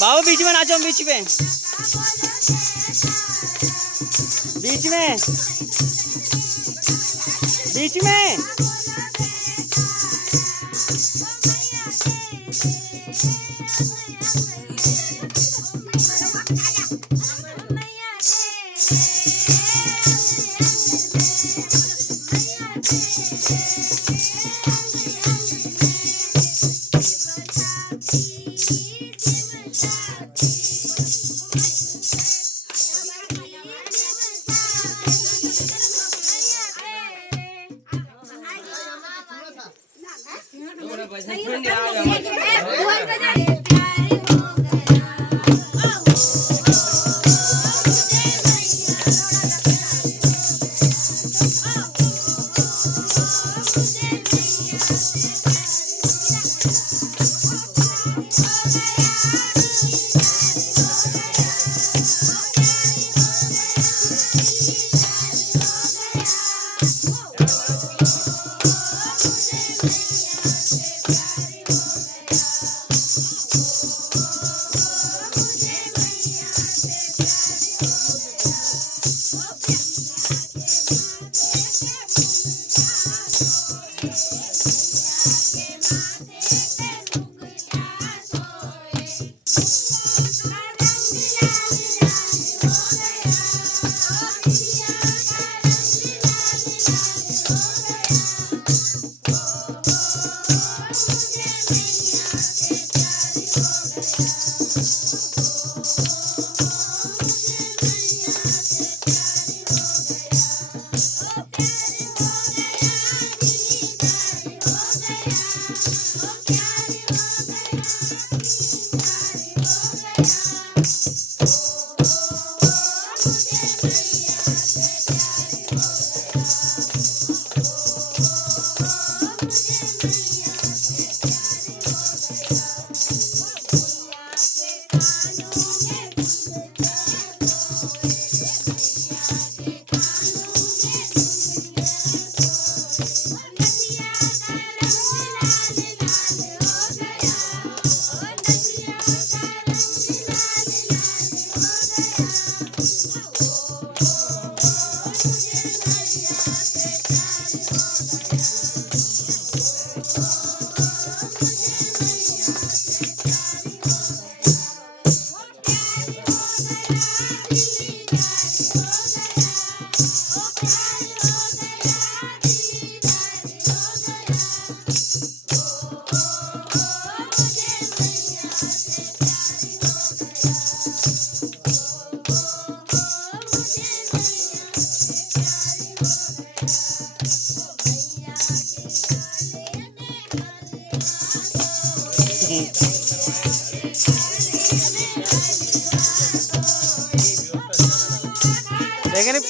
बाबू बीच में नाचो, बीच में, बीच में, बीच में। लेकिन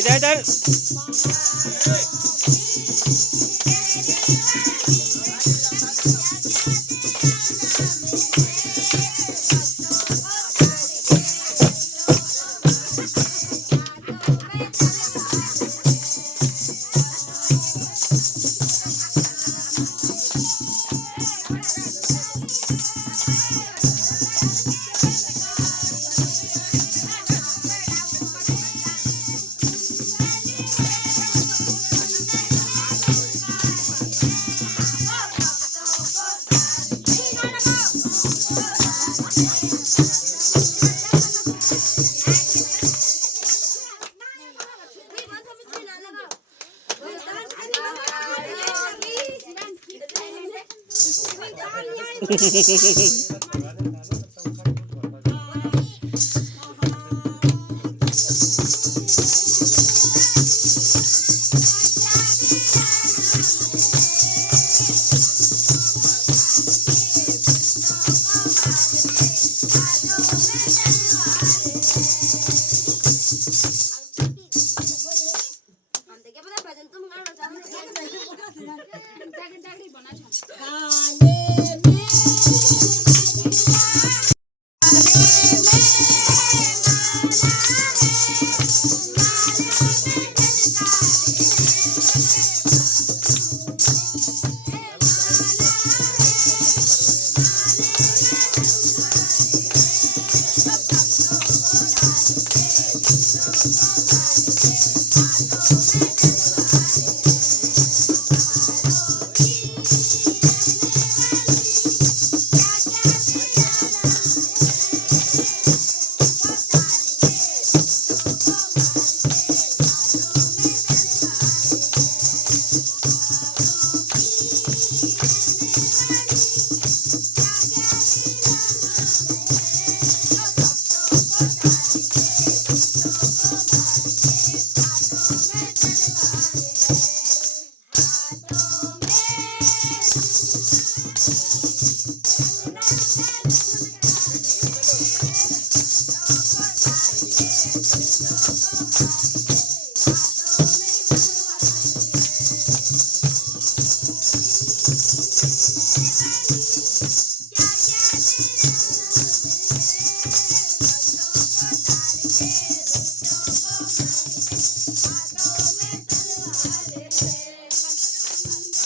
इधर इधर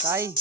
ताई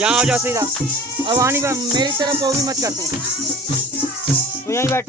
यहाँ आ जाओ सीधा। अब आनी मेरी तरफ वो भी मत कर तू, तो यहीं बैठ।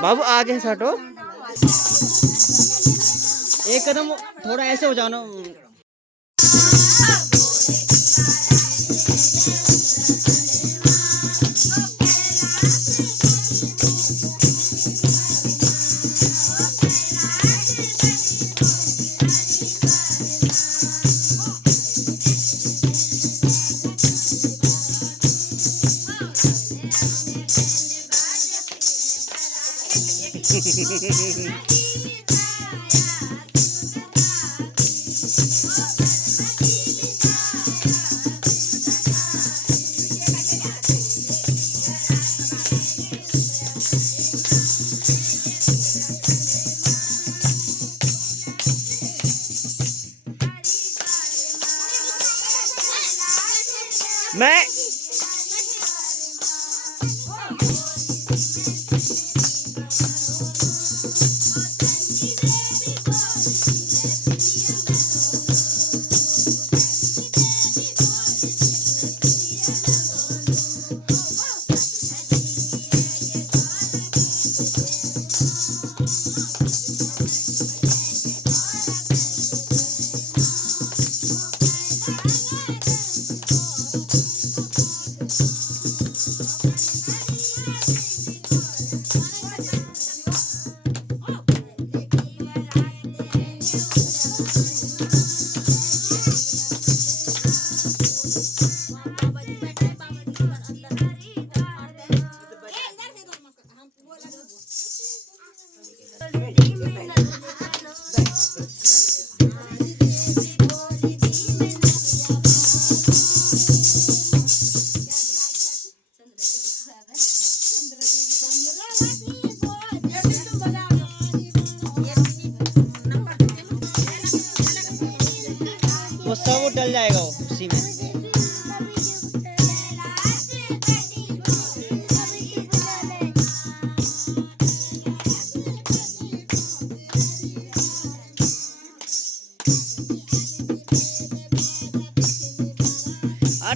बाबू आगे से हटो, एक कदम थोड़ा ऐसे हो जाओ ना। मैं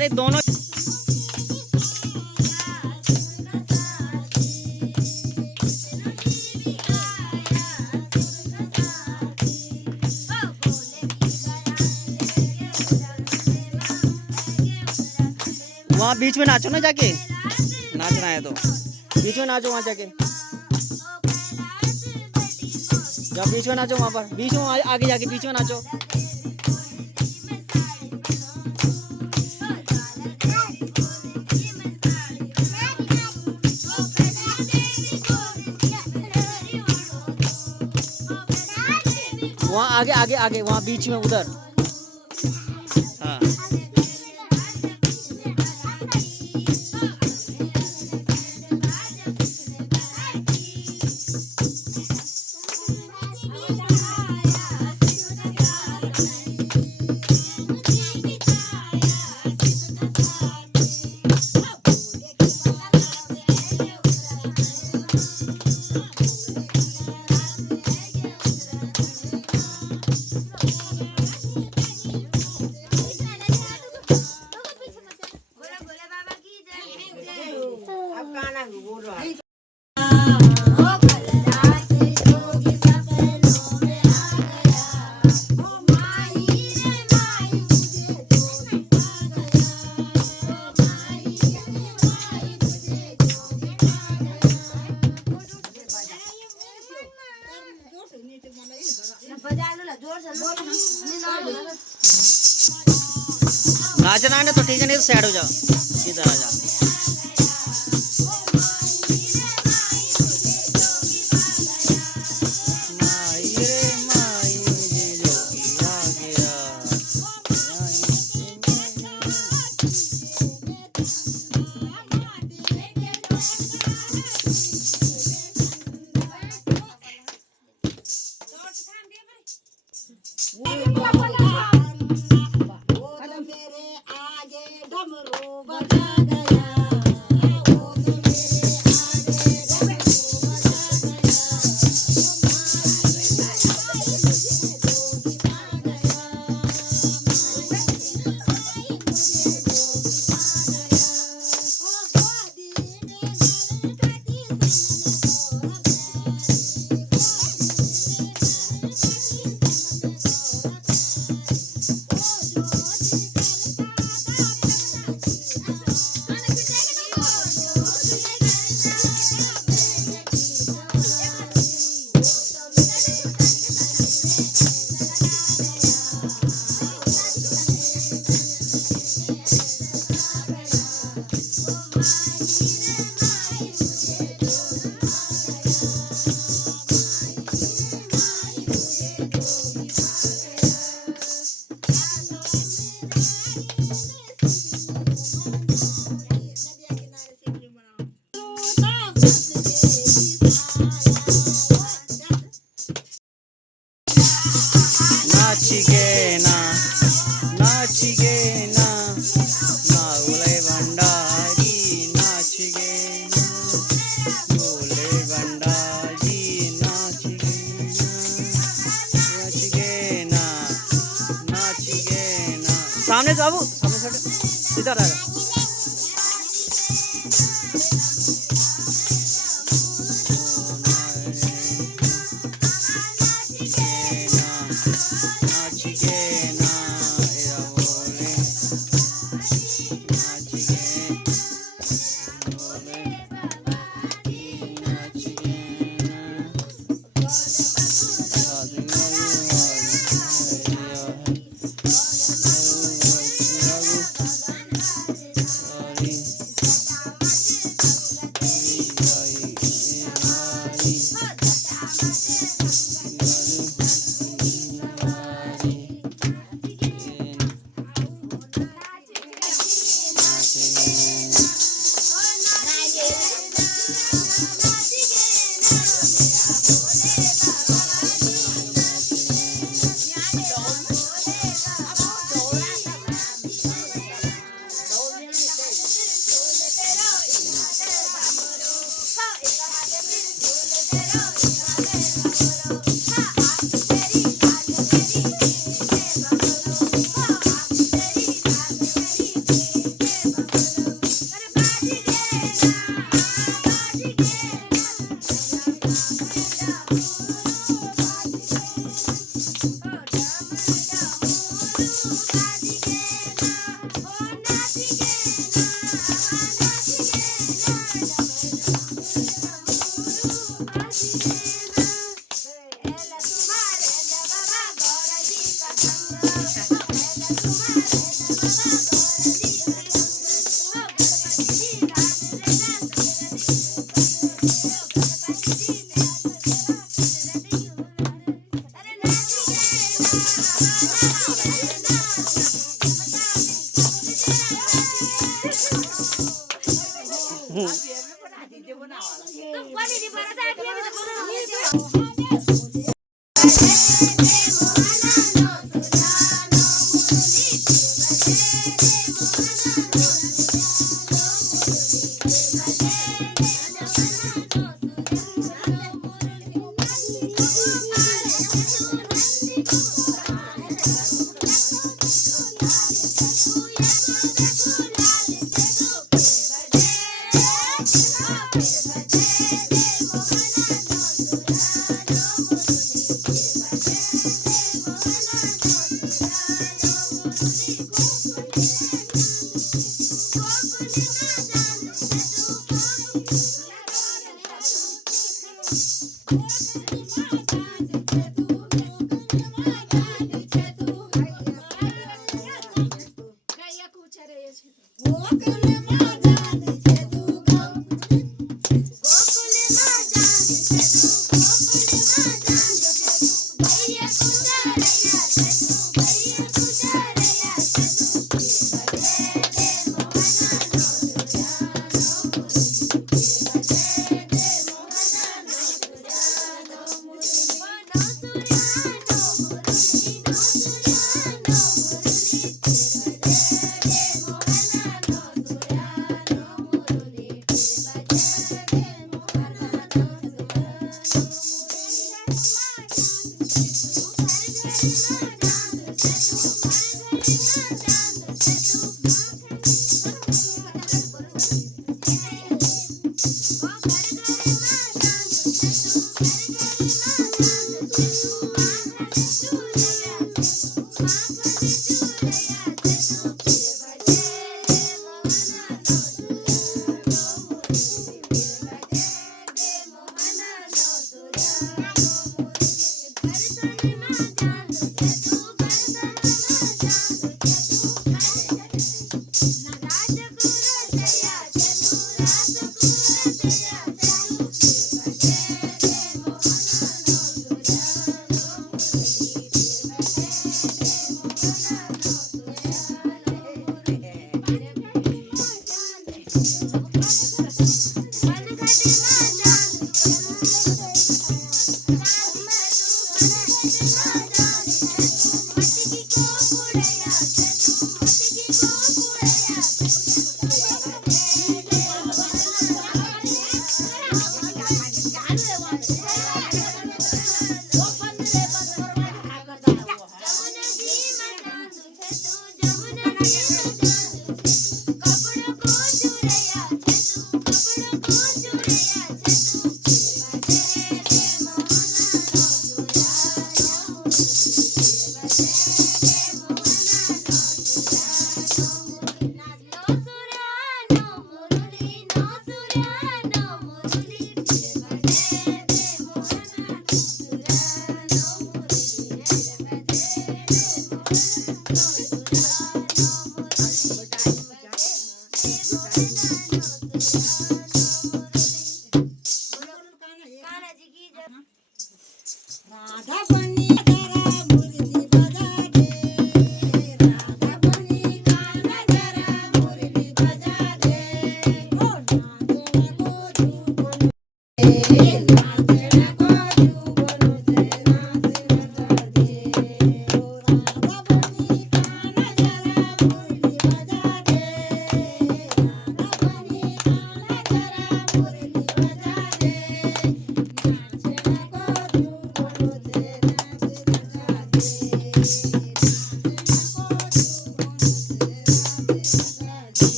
अरे दोनों वहाँ बीच में नाचो ना जाके, नाचना है तो बीच में नाचो वहाँ जाके, जब बीच में नाचो वहाँ पर, बीच में आगे जाके बीच में नाचो। वहाँ आगे आगे आगे वहाँ बीच में उधर। हाँ नाचना है ना तो ठीक है, नहीं तो साइड हो जाओ, इधर आ जाओ। सामने से बाबू, सामने से इधर आ रहा।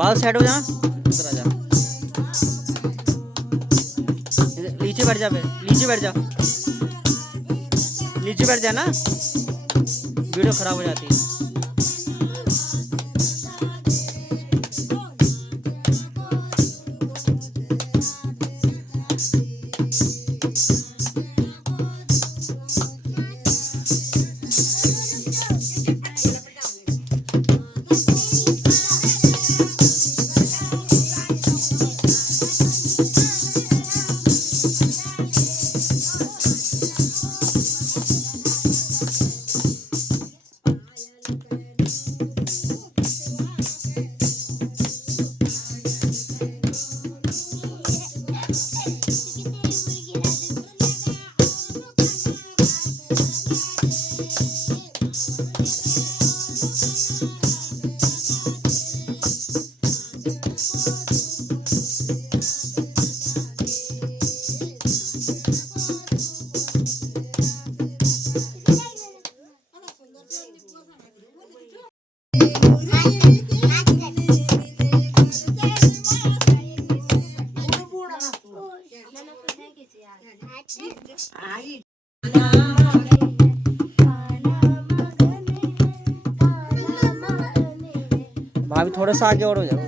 बाल सेट हो जा, इधर आ जा, नीचे बैठ जा, नीचे बैठ जा, नीचे बैठ जा ना, वीडियो खराब हो जाती है। भाभी थोड़ा सा आगे और हो जाओ।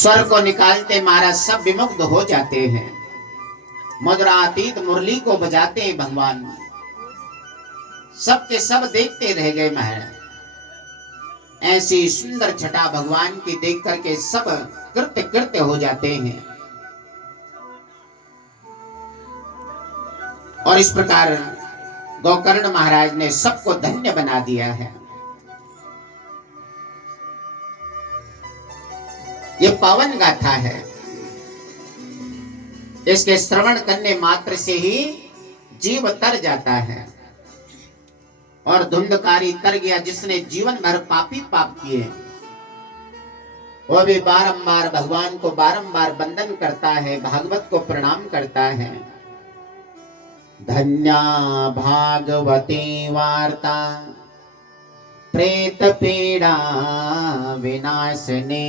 स्वर को निकालते महाराज सब विमुग्ध हो जाते हैं। मधुरातीत मुरली को बजाते हैं भगवान, सब के सब देखते रह गए महाराज। ऐसी सुंदर छटा भगवान की देख करके सब कृत्य कृत्य हो जाते हैं। और इस प्रकार गोकर्ण महाराज ने सबको धन्य बना दिया है। ये पावन गाथा है, इसके श्रवण करने मात्र से ही जीव तर जाता है। और धुंधकारी तर गया जिसने जीवन भर पापी पाप किए, वो भी बारंबार भगवान को बारंबार वंदन करता है, भागवत को प्रणाम करता है। धन्या भागवती वार्ता प्रेत पीड़ा विनाशने।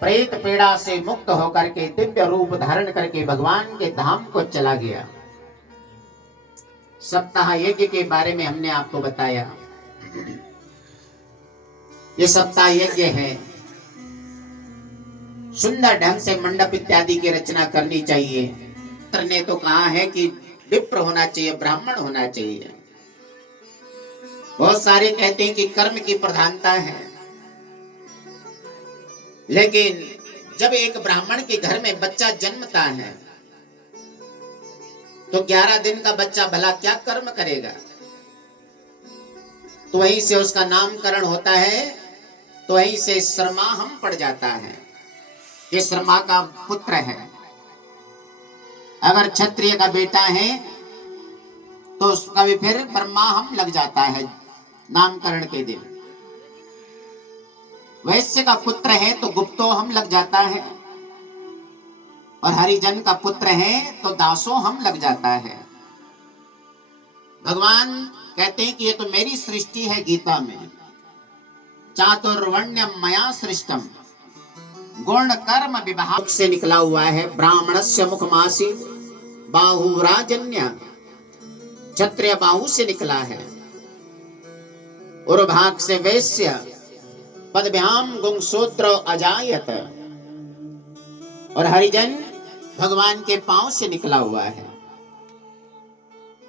प्रेत पीड़ा से मुक्त होकर के दिव्य रूप धारण करके भगवान के धाम को चला गया। सप्ताह यज्ञ के बारे में हमने आपको बताया। ये सप्ताह यज्ञ है, सुंदर ढंग से मंडप इत्यादि की रचना करनी चाहिए। ने तो कहा है कि विप्र होना चाहिए, ब्राह्मण होना चाहिए। बहुत सारे कहते हैं कि कर्म की प्रधानता है, लेकिन जब एक ब्राह्मण के घर में बच्चा जन्मता है तो 11 दिन का बच्चा भला क्या कर्म करेगा। तो वहीं से उसका नामकरण होता है, तो वहीं से शर्मा हम पड़ जाता है। ये शर्मा का पुत्र है। अगर क्षत्रिय का बेटा है तो उसका भी फिर ब्रह्मा हम लग जाता है नामकरण के दिन। वैश्य का पुत्र है तो गुप्तो हम लग जाता है, और हरिजन का पुत्र है तो दासो हम लग जाता है। भगवान कहते हैं कि ये तो मेरी सृष्टि है। गीता में चातुर्वर्ण्यम मया सृष्टम गुण कर्म विभाग से निकला हुआ है। ब्राह्मणस्य मुखमासी बाहुराजन्य, क्षत्रिय बाहु से निकला है। उर्भाग से वैश्य, पदभ्याम गुंगसूत्र अजायत, और हरिजन भगवान के पांव से निकला हुआ है।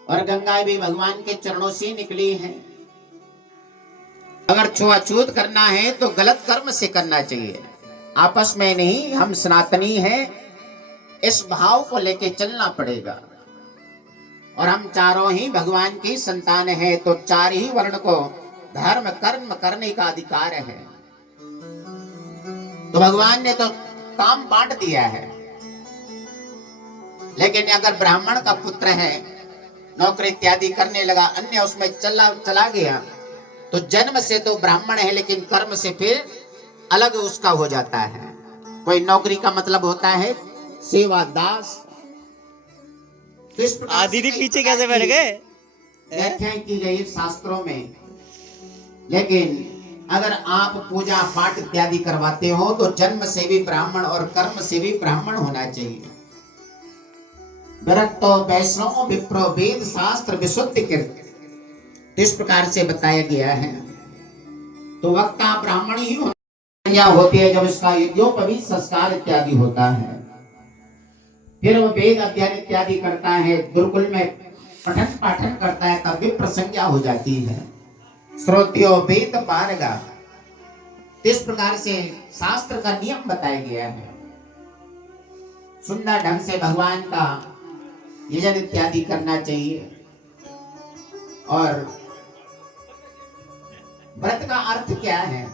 और गंगा भी भगवान के चरणों से निकली है। अगर छुआछूत करना है तो गलत कर्म से करना चाहिए, आपस में नहीं। हम सनातनी हैं, इस भाव को लेके चलना पड़ेगा। और हम चारों ही भगवान की संतान है, तो 4 ही वर्ण को धर्म कर्म करने का अधिकार है। तो भगवान ने तो काम बांट दिया है। लेकिन अगर ब्राह्मण का पुत्र है, नौकरी इत्यादि करने लगा, अन्य उसमें चला गया, तो जन्म से तो ब्राह्मण है, लेकिन कर्म से फिर अलग उसका हो जाता है। कोई नौकरी का मतलब होता है सेवा दास। दीदी पीछे कैसे बैठ गए? व्याख्या की गई शास्त्रों में। लेकिन अगर आप पूजा पाठ इत्यादि करवाते हो तो जन्म से भी ब्राह्मण और कर्म से भी ब्राह्मण होना चाहिए। विरक्तो वैष्णव विप्रो वेद शास्त्र विशुद्धि कृत, इस प्रकार से बताया गया है। तो वक्ता ब्राह्मण ही होती है जब इसका यज्ञोपवीत संस्कार इत्यादि होता है। फिर वो वेद अध्ययन इत्यादि करता है, गुरुकुल में पठन पाठन करता है, तब विप्र संज्ञा हो जाती है। श्रोत्यो वेद पारगा, इस प्रकार से शास्त्र का नियम बताया गया है। सुंदर ढंग से भगवान का यजन इत्यादि करना चाहिए। और व्रत का अर्थ क्या है,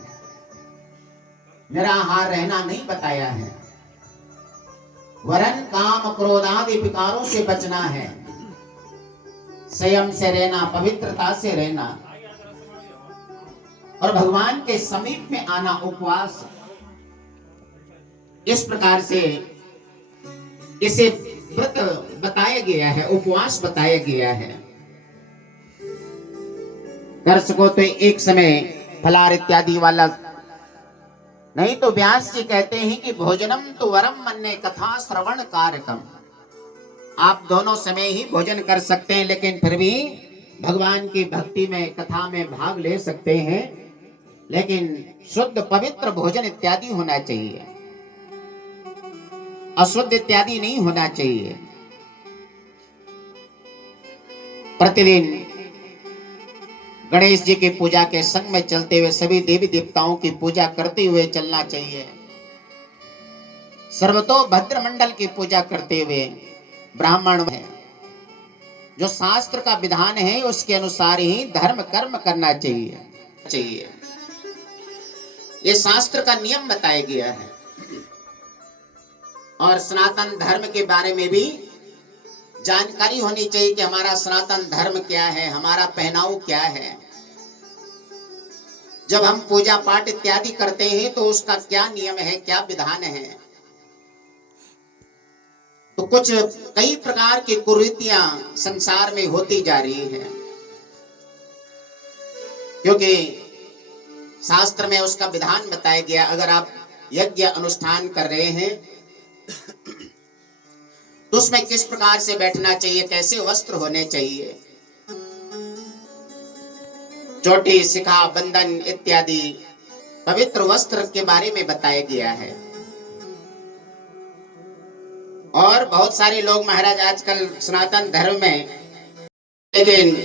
निराहार रहना नहीं बताया है। वरन काम क्रोध आदि विकारों से बचना है, संयम से रहना, पवित्रता से रहना, और भगवान के समीप में आना, उपवास। इस प्रकार से इसे व्रत बताया गया है, उपवास बताया गया है। कर सको तो एक समय फलाहार इत्यादि वाला नहीं, तो व्यास जी कहते हैं कि भोजनम तो वरम मन्ने कथा श्रवण कार्यक्रम। आप दोनों समय ही भोजन कर सकते हैं, लेकिन फिर भी भगवान की भक्ति में कथा में भाग ले सकते हैं, लेकिन शुद्ध पवित्र भोजन इत्यादि होना चाहिए। अशुद्ध इत्यादि नहीं होना चाहिए। प्रतिदिन गणेश जी की पूजा के संग में चलते हुए सभी देवी देवताओं की पूजा करते हुए चलना चाहिए। सर्वतोभद्र मंडल की पूजा करते हुए ब्राह्मण है जो शास्त्र का विधान है उसके अनुसार ही धर्म कर्म करना चाहिए। ये शास्त्र का नियम बताया गया है। और सनातन धर्म के बारे में भी जानकारी होनी चाहिए कि हमारा सनातन धर्म क्या है, हमारा पहनाव क्या है। जब हम पूजा पाठ इत्यादि करते हैं तो उसका क्या नियम है, क्या विधान है। तो कुछ कई प्रकार की कुरीतियां संसार में होती जा रही है, क्योंकि शास्त्र में उसका विधान बताया गया। अगर आप यज्ञ अनुष्ठान कर रहे हैं तो उसमें किस प्रकार से बैठना चाहिए, कैसे वस्त्र होने चाहिए, चोटी शिखा बंधन इत्यादि पवित्र वस्त्र के बारे में बताया गया है। और बहुत सारे लोग महाराज आजकल सनातन धर्म में लेकिन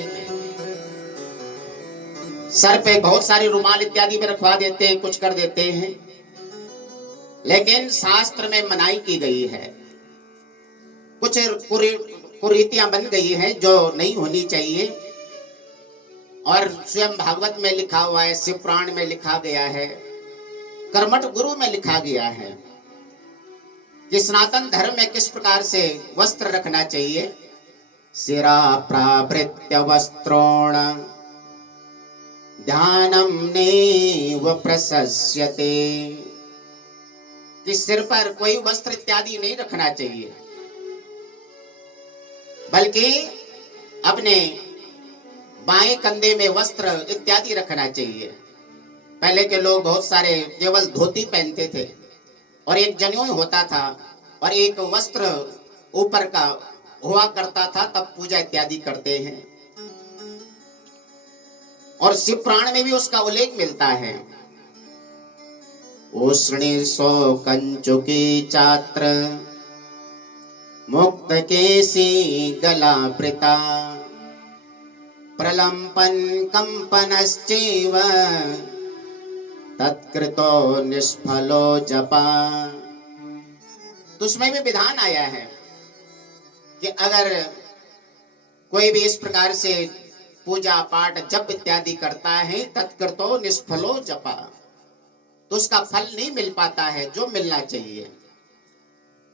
सर पे बहुत सारे रुमाल इत्यादि में रखवा देते हैं, कुछ कर देते हैं, लेकिन शास्त्र में मनाही की गई है। कुछ कुरीतियां बन गई है जो नहीं होनी चाहिए। और स्वयं भागवत में लिखा हुआ है, शिव पुराण में लिखा गया है, कर्मठ गुरु में लिखा गया है कि सनातन धर्म में किस प्रकार से वस्त्र रखना चाहिए। शिरा प्रावृत्य वस्त्रोण ध्यानम नैव प्रशस्यते, कि सिर पर कोई वस्त्र इत्यादि नहीं रखना चाहिए, बल्कि अपने बाएं कंधे में वस्त्र इत्यादि रखना चाहिए। पहले के लोग बहुत सारे केवल धोती पहनते थे और एक जनेऊ होता था और एक वस्त्र ऊपर का हुआ करता था, तब पूजा इत्यादि करते हैं। और शिव पुराण में भी उसका उल्लेख मिलता है। उष्णी सो कंचुकी चात्र मुक्त केसी गलावृता प्रलंपन कंपनश्चैव तत्कृतो निष्फलो जपा। तो उसमें भी विधान आया है कि अगर कोई भी इस प्रकार से पूजा पाठ जप इत्यादि करता है, तत्कृतो निष्फलो जपा, तो उसका फल नहीं मिल पाता है जो मिलना चाहिए।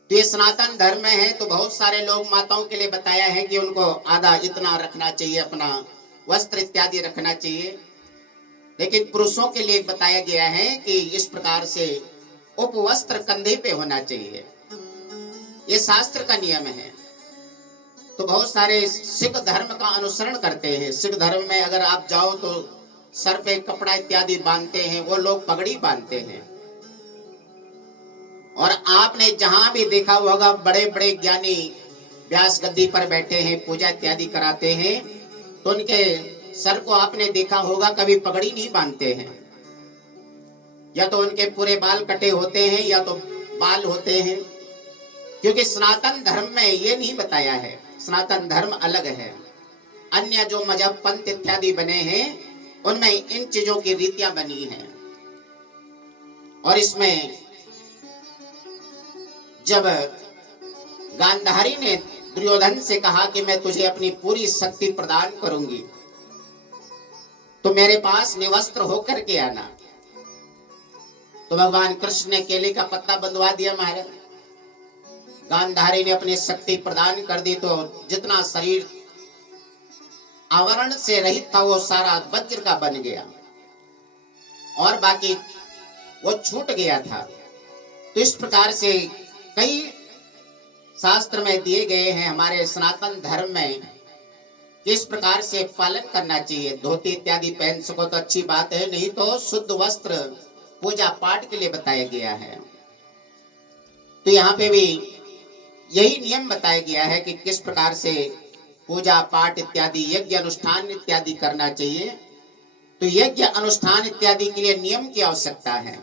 तो ये सनातन धर्म में है, तो बहुत सारे लोग माताओं के लिए बताया है कि उनको आधा इतना रखना चाहिए, अपना वस्त्र इत्यादि रखना चाहिए। लेकिन पुरुषों के लिए बताया गया है कि इस प्रकार से उपवस्त्र कंधे पे होना चाहिए। ये शास्त्र का नियम है। तो बहुत सारे सिख धर्म का अनुसरण करते हैं। सिख धर्म में अगर आप जाओ तो सर पे कपड़ा इत्यादि बांधते हैं, वो लोग पगड़ी बांधते हैं। और आपने जहां भी देखा होगा बड़े बड़े ज्ञानी व्यास गद्दी पर बैठे हैं, पूजा इत्यादि कराते हैं, तो उनके सर को आपने देखा होगा कभी पगड़ी नहीं बांधते हैं। या तो उनके पूरे बाल कटे होते हैं या तो बाल होते हैं, क्योंकि सनातन धर्म में ये नहीं बताया है। सनातन धर्म अलग है। अन्य जो मजहब पंथ इत्यादि बने हैं उनमें इन चीजों की रीतियां बनी हैं। और इसमें जब गांधारी ने दुर्योधन से कहा कि मैं तुझे अपनी पूरी शक्ति प्रदान करूंगी तो मेरे पास निवस्त्र होकर के आना, तो भगवान कृष्ण ने केले का पत्ता बंधवा दिया महाराज। गांधारी ने अपनी शक्ति प्रदान कर दी, तो जितना शरीर आवरण से रहित था वो सारा वज्र का बन गया और बाकी वो छूट गया था। तो इस प्रकार से कई शास्त्र में दिए गए हैं हमारे सनातन धर्म में, किस प्रकार से पालन करना चाहिए। धोती इत्यादि पहन सको तो अच्छी बात है, नहीं तो शुद्ध वस्त्र पूजा पाठ के लिए बताया गया है। तो यहाँ पे भी यही नियम बताया गया है कि किस प्रकार से पूजा पाठ इत्यादि यज्ञ अनुष्ठान इत्यादि करना चाहिए। तो यज्ञ अनुष्ठान इत्यादि के लिए नियम की आवश्यकता है,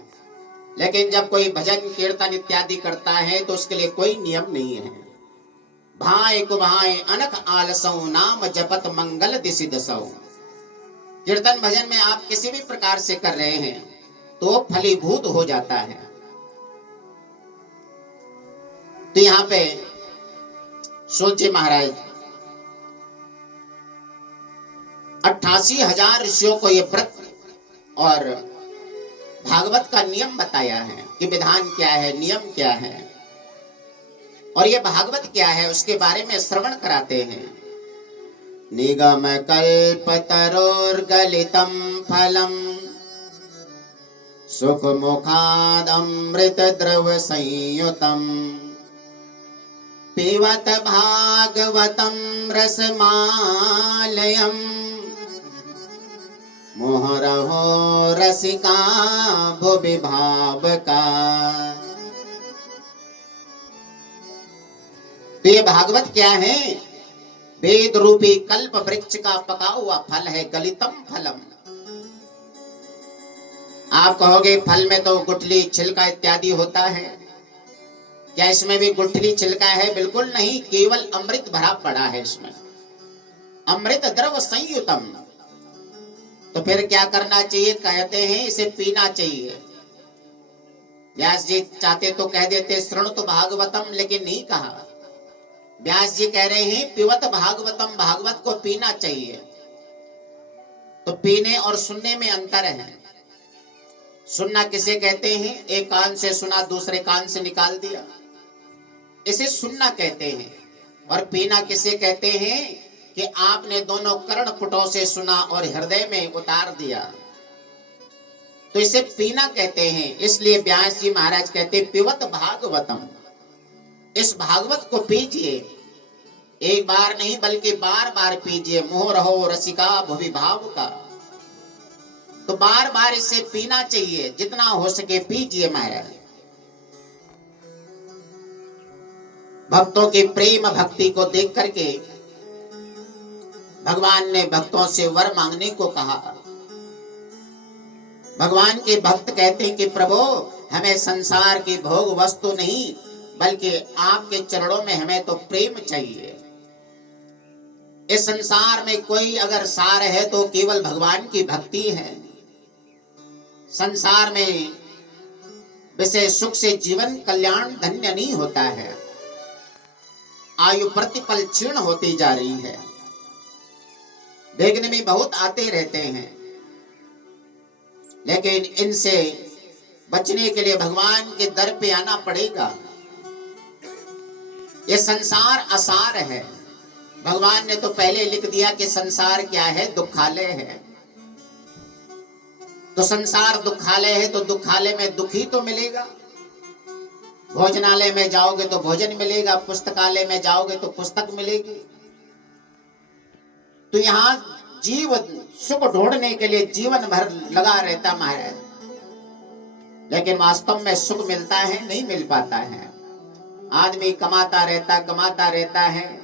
लेकिन जब कोई भजन कीर्तन इत्यादि करता है तो उसके लिए कोई नियम नहीं है। भाए कुभाए अनख आलसौ नाम जपत मंगल दिसि दसौ। कीर्तन भजन में आप किसी भी प्रकार से कर रहे हैं तो फलीभूत हो जाता है। तो यहाँ पे सूत जी महाराज 88,000 ऋषियों को ये व्रत और भागवत का नियम बताया है कि विधान क्या है, नियम क्या है और ये भागवत क्या है, उसके बारे में श्रवण कराते हैं। निगम कल्पतरोर्गलितं फलम सुख मुखादमृत द्रव संयुतम पिबत भागवतं रसमालयं मोहरहो रसिका भुवि भावका। तो ये भागवत क्या है? वेद रूपी कल्प वृक्ष का पका हुआ फल है, गलितम फलम। आप कहोगे फल में तो गुठली छिलका इत्यादि होता है, क्या इसमें भी गुठली छिलका है? बिल्कुल नहीं, केवल अमृत भरा पड़ा है इसमें, अमृत द्रव संयुतम। तो फिर क्या करना चाहिए? कहते हैं इसे पीना चाहिए। व्यास जी चाहते तो कह देते शृणु तो भागवतम, लेकिन नहीं कहा। व्यास जी कह रहे हैं पिबत भागवतम, भागवत को पीना चाहिए। तो पीने और सुनने में अंतर है। सुनना किसे कहते हैं? एक कान से सुना, दूसरे कान से निकाल दिया, इसे सुनना कहते हैं। और पीना किसे कहते हैं? कि आपने दोनों कर्ण पुटों से सुना और हृदय में उतार दिया, तो इसे पीना कहते हैं। इसलिए व्यास जी महाराज कहते पिबत भागवतम, इस भागवत को पीजिए। एक बार नहीं बल्कि बार बार पीजिए। मोह रहो रसिका भुवि भावका। तो बार बार इसे पीना चाहिए, जितना हो सके पीजिए महाराज। भक्तों की प्रेम भक्ति को देख करके भगवान ने भक्तों से वर मांगने को कहा। भगवान के भक्त कहते हैं कि प्रभु हमें संसार की भोग वस्तु नहीं, बल्कि आपके चरणों में हमें तो प्रेम चाहिए। इस संसार में कोई अगर सार है तो केवल भगवान की भक्ति है। संसार में विषय सुख से जीवन कल्याण धन्य नहीं होता है, आयु प्रतिपल क्षीण होती जा रही है। विघ्न भी बहुत आते रहते हैं, लेकिन इनसे बचने के लिए भगवान के दर पे आना पड़ेगा। ये संसार असार है। भगवान ने तो पहले लिख दिया कि संसार क्या है? दुखालय है। तो संसार दुखालय है तो दुखालय में दुख ही तो मिलेगा। भोजनालय में जाओगे तो भोजन मिलेगा, पुस्तकालय में जाओगे तो पुस्तक मिलेगी। तो यहाँ जीव सुख ढूंढने के लिए जीवन भर लगा रहता महाराज, लेकिन वास्तव में सुख मिलता है? नहीं मिल पाता है। आदमी कमाता रहता है,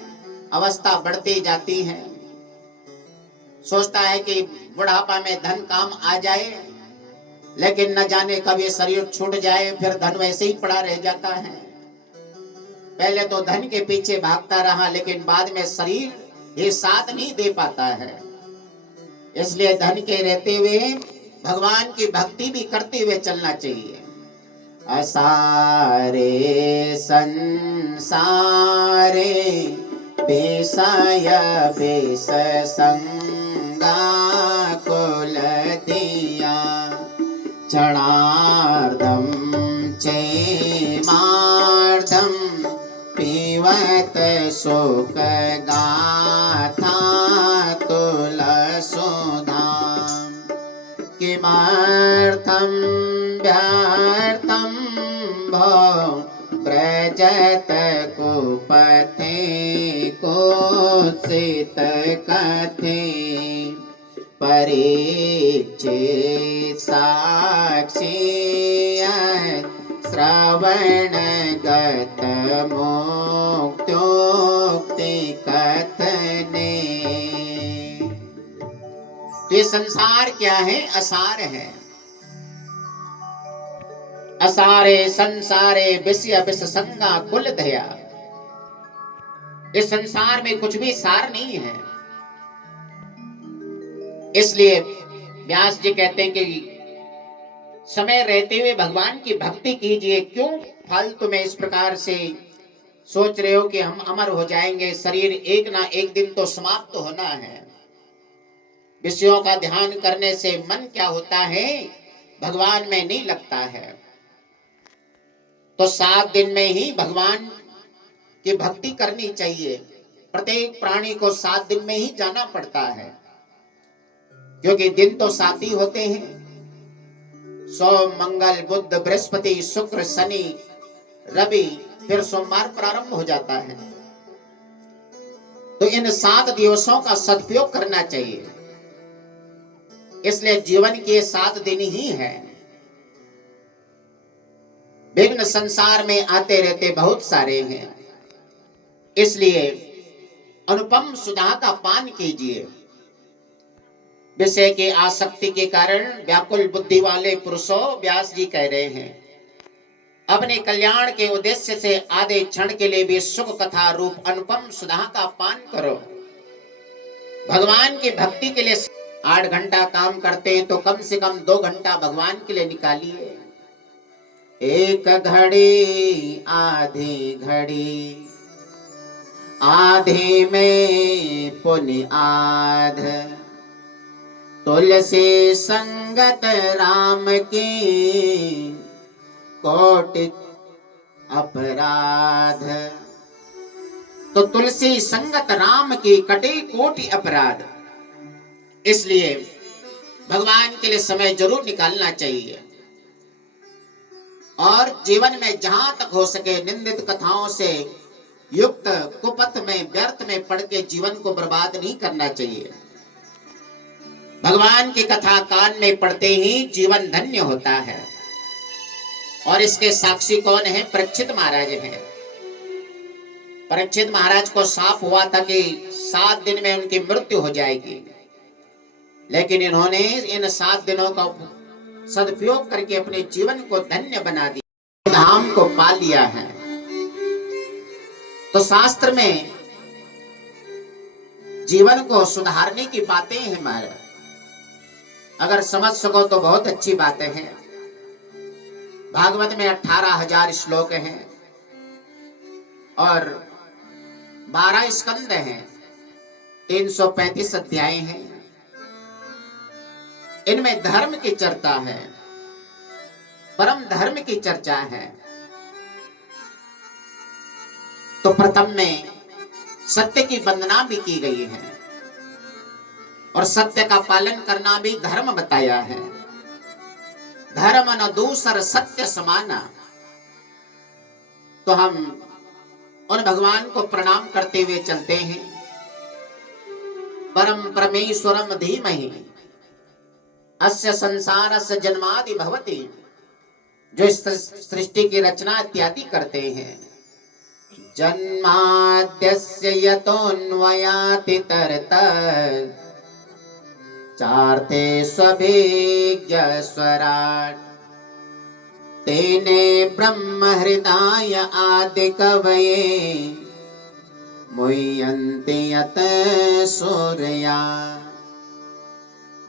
अवस्था बढ़ती जाती है। सोचता है कि बुढ़ापा में धन काम आ जाए, लेकिन न जाने कब ये शरीर छूट जाए, फिर धन वैसे ही पड़ा रह जाता है। पहले तो धन के पीछे भागता रहा, लेकिन बाद में शरीर ये साथ नहीं दे पाता है। इसलिए धन के रहते हुए भगवान की भक्ति भी करते हुए चलना चाहिए। असारे संसारे बेसय बेस संगा कुल दिया क्षणार्धम चेमार्धम पिबत शोक गाथा तुलसुधाम किमर्थं व्यर्थं भो व्रजत कुपथे कुत्सित कथे परीक्षित साक्षी श्रवण गत मुक्त्योक्ति कथने। ये संसार क्या है? असार है। असारे संसारे विषय विष संगा कुल दया। इस संसार में कुछ भी सार नहीं है। इसलिए व्यास जी कहते हैं कि समय रहते हुए भगवान की भक्ति कीजिए। क्यों फालतू में इस प्रकार से सोच रहे हो कि हम अमर हो जाएंगे, शरीर एक ना एक दिन तो समाप्त होना है। विषयों का ध्यान करने से मन क्या होता है, भगवान में नहीं लगता है। तो 7 दिन में ही भगवान की भक्ति करनी चाहिए। प्रत्येक प्राणी को 7 दिन में ही जाना पड़ता है, क्योंकि दिन तो 7 ही होते हैं। सोम मंगल बुध बृहस्पति शुक्र शनि रवि, फिर सोमवार प्रारंभ हो जाता है। तो इन 7 दिवसों का सदुपयोग करना चाहिए। इसलिए जीवन के 7 दिन ही है। विघ्न संसार में आते रहते बहुत सारे हैं। इसलिए अनुपम सुधा का पान कीजिए। विषय के आसक्ति के कारण व्याकुल बुद्धि वाले पुरुषों, व्यास जी कह रहे हैं, अपने कल्याण के उद्देश्य से आधे क्षण के लिए भी सुख कथा रूप अनुपम सुधा का पान करो। भगवान की भक्ति के लिए 8 घंटा काम करते हैं तो कम से कम 2 घंटा भगवान के लिए निकालिए। एक घड़ी आधी घड़ी, आधे में पुण्य आध, तुलसी संगत राम की कोटि अपराध। तो तुलसी संगत राम की कटे कोटि अपराध। इसलिए भगवान के लिए समय जरूर निकालना चाहिए। और जीवन में जहां तक हो सके निंदित कथाओं से युक्त कुपथ में व्यर्थ में पड़ के जीवन को बर्बाद नहीं करना चाहिए। भगवान की कथा कान में पड़ते ही जीवन धन्य होता है। और इसके साक्षी कौन है? परीक्षित महाराज हैं। परीक्षित महाराज को साफ हुआ था कि 7 दिन में उनकी मृत्यु हो जाएगी, लेकिन इन्होंने इन 7 दिनों का सदुपयोग करके अपने जीवन को धन्य बना दिया, धाम को पा लिया है। तो शास्त्र में जीवन को सुधारने की बातें हैं महाराज। अगर समझ सको तो बहुत अच्छी बातें हैं। भागवत में 18,000 श्लोक हैं और 12 स्कंद हैं, 335 अध्याय हैं। इनमें धर्म की चर्चा है, परम धर्म की चर्चा है। तो प्रथम में सत्य की वंदना भी की गई है और सत्य का पालन करना भी धर्म बताया है। धर्म न दूसर सत्य समाना। तो हम उन भगवान को प्रणाम करते हुए चलते हैं। परम परमेश्वरम धीमहि अस्य संसारस्य जन्मादि भवति, जो इस सृष्टि की रचना इत्यादि करते हैं। जन्माद्यस्य यतोऽन्वयाति तरतः चार्थे स्वभिज्ञ स्वराट्, तेने ब्रह्म हृदय आदि कवये मुह्यन्ति यत सूर्या,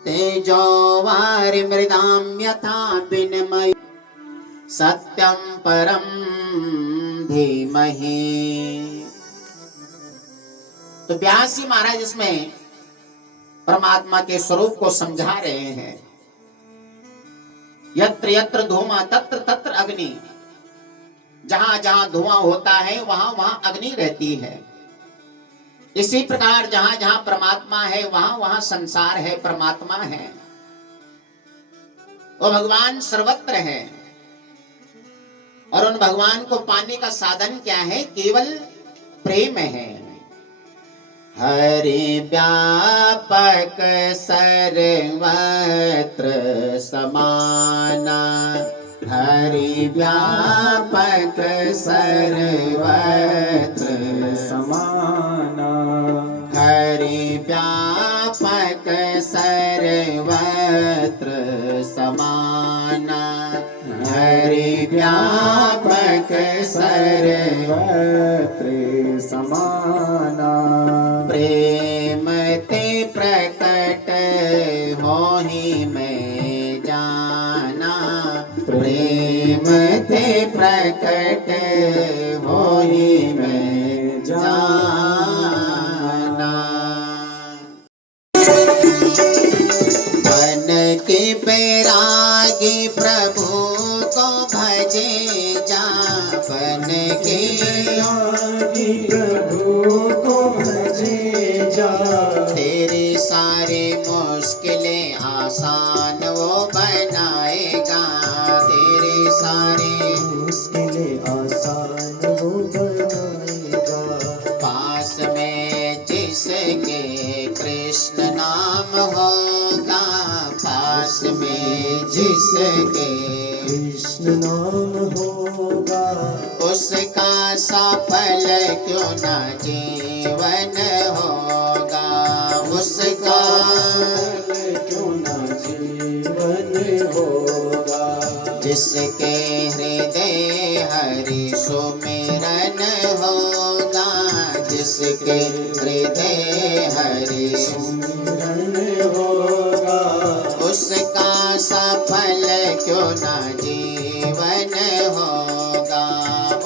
तेजो वारिमृदां यथा विनिमयो सत्यं परं धीमहि। तो व्यास जी महाराज इसमें परमात्मा के स्वरूप को समझा रहे हैं। यत्र यत्र धूमा तत्र तत्र अग्नि, जहां जहां धुआं होता है वहां वहां अग्नि रहती है। इसी प्रकार जहां जहां परमात्मा है वहां वहां संसार है, परमात्मा है। वो भगवान सर्वत्र है और उन भगवान को पाने का साधन क्या है? केवल प्रेम है। हरि व्यापक सर्वत्र समाना, हरि व्यापक सर्वत्र समाना, हरि व्यापक सर्वत्र समाना, हरि सर्वत्र समाना। प्रेम ते प्रकट होहि मैं जाना, प्रेम ते प्रकट होहि मैं जाना। मन के बैरागी प्रभु को भजे जा, मन के बैरागी प्रभु को भजे जा। तेरी सारी मुश्किलें आसान वो बनाएगा, तेरी सारी मुश्किलें आसान वो बनाएगा। पास में जिसके कृष्ण नाम होगा, पास में जिसके कृष्ण नाम होगा, उसका सफल क्यों न जीवन होगा, उसका क्यों न जीवन होगा। जिसके हृदय हरि सुमिरन होगा, जिसके हृदय हरि सुमिरन होगा, उसका सफल क्यों न जीवन होगा,